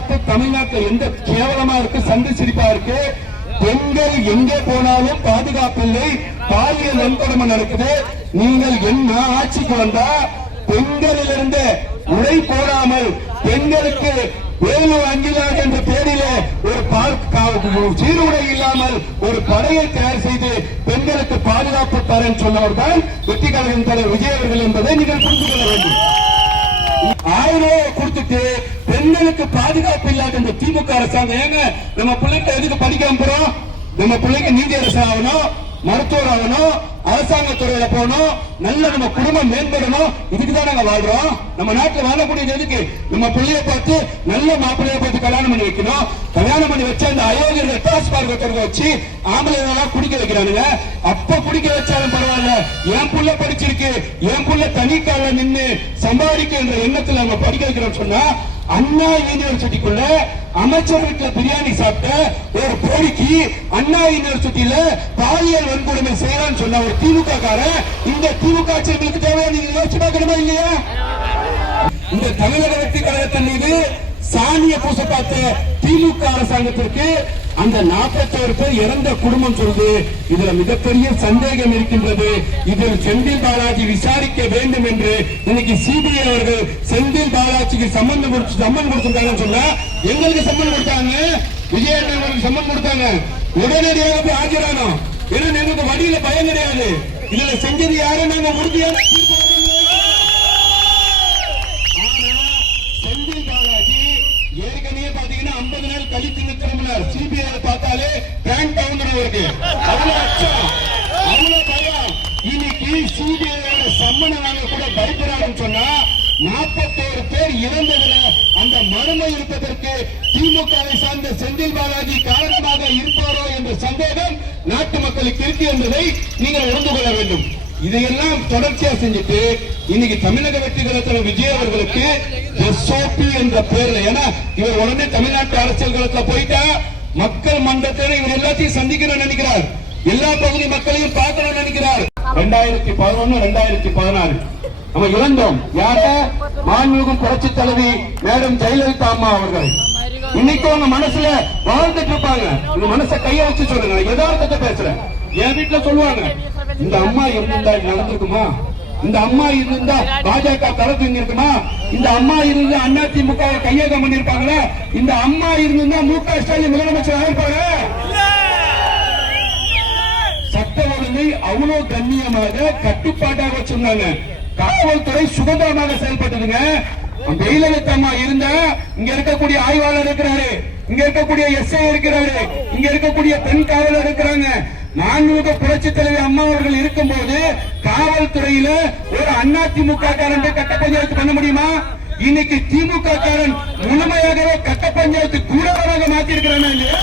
பாதுகாப்பு தமிழ்நாட்டில் எந்த கேவலமா இருக்கு, சந்தை சிரிப்பா இருக்கு. பெண்கள் எங்கே போனாலும் பாதுகாப்பு இல்லை, பாலியல் வன்கொடுமை நடக்குது. நீங்கள் என்ன ஆட்சிக்கு வந்தா பெண்களிலிருந்து உடை போடாமல் பெண்களுக்கு வேலு அங்கிலார் என்ற பேரிலே ஒரு சீருடை இல்லாமல் ஒரு படையை தயார் செய்து பெண்களுக்கு பாதுகாப்பு தரேன் சொன்னவர்தான் வெற்றி கழகம் தலைவர் விஜய் அவர்கள் என்பதை நீங்கள் புரிந்து கொள்ள வேண்டும். 1000 ரூபாய் கொடுத்துட்டு பெண்களுக்கு பாதுகாப்பு இல்லாத இந்த திமுக அரசாங்கம் ஏங்க நம்ம பிள்ளைங்க எதுக்கு படிக்காம போறோம்? நம்ம பிள்ளைங்க நீதி அரசு ஆகணும், மருத்துவர் ஆகணும், அரசாங்க துறையில போகணும், நல்ல நம்ம குடும்பம் மேம்படணும். இதுக்குதான் நாங்க வாழ்றோம். நம்ம நாட்டுல வாழக்கூடியது எதுக்கு? நம்ம பிள்ளைய பார்த்து நல்ல மாப்பிள்ளைய பார்த்து கல்யாணம் பண்ணி வைக்கணும். கல்யாணம் பண்ணி வச்ச அந்த அயோக்கியர்கள் டாஸ்மார்க் வச்சு ஆம்பளை குடிக்க வைக்கிறானுங்க. அப்ப குடிக்க வச்சாலும் பரவாயில்ல, என் புள்ள படிச்சிருக்கு, என் புள்ள தனி கால நின்று சம்பாதிக்க என்ற எண்ணத்துல நம்ம படிக்க வைக்கிறோம் சொன்னா, அண்ணா யூனிவர்சிட்டிக்குள்ள அமைச்சர் வீட்டுல பிரியாணி சாப்பிட்ட ஒரு போலிக்கு அண்ணா யூனிவர்சிட்டியில பாலியல் வன்கொடுமை செய்யறான்னு சொன்ன ஒரு திமுக காரன் இந்த திமுக ஆட்சியர்களுக்கு தேவையான நீங்க யோசிச்சு பார்க்கணுமா இல்லையா? இந்த தமிழக வெற்றி கழகத்தின் மீது சாணிய பூச பார்த்த திமுக அரசாங்கத்திற்கு அந்த 41 பேர் இறந்த குடும்பம் சொல்லுது. இதுல மிகப்பெரிய சந்தேகம் இருக்கின்றது. இதில் செந்தில் பாலாஜி விசாரிக்க வேண்டும் என்று இன்னைக்கு சிபிஐ அவர்கள் செந்தில் பாலாஜிக்கு சம்மன் கொடுத்திருக்காங்கன்னு சொன்னா, எங்களுக்கு சம்மன் கொடுத்தாங்க, விஜய் அவர்களுக்கு சம்மன் கொடுத்தாங்க. உடனடியாக போய் ஆஜரானோம். ஏன்னா எங்களுக்கு வழியில பயம் கிடையாது. இதுல செஞ்சது யாரும் நாங்க உறுதியான ஏற்கனவே பாத்தீங்கன்னா 50 நாள் கழித்து நிற்கிறார். சிபிஐ பார்த்தாலே பேங்க் கவுண்டர் இருக்கு. அவ்வளவு அச்சம், அவ்வளவு பயம். இன்னைக்கு சிபிஐ சம்மனை வாங்க கூட பயப்படுறாங்கன்னு சொன்னா, 41 பேர் இறந்ததுல அந்த மர்மம் இருப்பதற்கு திமுகவை சார்ந்த செந்தில் பாலாஜி காரணமாக இருப்பாரோ என்ற சந்தேகம் நாட்டு மக்களுக்கு இருக்கு என்பதை நீங்கள் உணர்ந்து கொள்ள வேண்டும். இதையெல்லாம் தொடர்ச்சியா செஞ்சுட்டு இன்னைக்கு தமிழக வெற்றி கழகத்தில் விஜய் அவர்களுக்கு எஸ்ஓபி என்ற பேர்ல, ஏன்னா இவர் உடனே தமிழ்நாட்டு அரசியல் களத்துல போயிட்டா மக்கள் மன்றத்தில் இவர் எல்லாத்தையும் சந்திக்கணும்னு நினைக்கிறார், எல்லா பகுதி மக்களையும் பார்க்கணும்னு நினைக்கிறார். 2011 2016 நம்ம இழந்தோம். யார? மாண்புமிகு புரட்சி தலைவி மேடம் ஜெயலலிதா அம்மா அவர்கள். இன்னைக்கு உங்க மனசுல வாழ்ந்துட்டு இருப்பாங்க. உங்க மனசை கைய வச்சு சொல்லுங்க, யதார்த்தத்தை பேசுறேன். என் வீட்டுல சொல்லுவாங்க, இந்த அம்மா இருந்தா நடந்திருக்குமா? இந்த அம்மா இருந்தா பாஜக தலை தூங்கிருக்குமா? இந்த அம்மா இருந்து அதிமுக கையகம் பண்ணிருப்பாங்களா? இந்த அம்மா இருந்தா முக ஸ்டாலின் முதலமைச்சர் ஆயிருப்பாங்க. சட்ட ஒழுங்கை அவ்வளவு கண்ணியமாக கட்டுப்பாட்டாக வச்சிருந்தாங்க. காவல்துறை சுதந்திரமாக செயல்பட்டதுங்க. ஜெயலலிதா அம்மா இருந்தா இங்க இருக்கக்கூடிய ஆய்வாளர் இருக்கிறாரு, இங்க இருக்கக்கூடிய எஸ்ஐ இருக்கிறாரு, இங்க இருக்கக்கூடிய பெண் காவலர் இருக்கிறாங்க. மாண்புமிகு புரட்சி தலைவி அம்மா அவர்கள் இருக்கும் போது காவல்துறையில ஒரு அதிமுக காரன் கட்ட பஞ்சாயத்து பண்ண முடியுமா? இன்னைக்கு திமுக காரன் முழுமையாகவே கட்ட பஞ்சாயத்து கூடவராக மாத்தி இருக்கிறாங்க இல்லையா?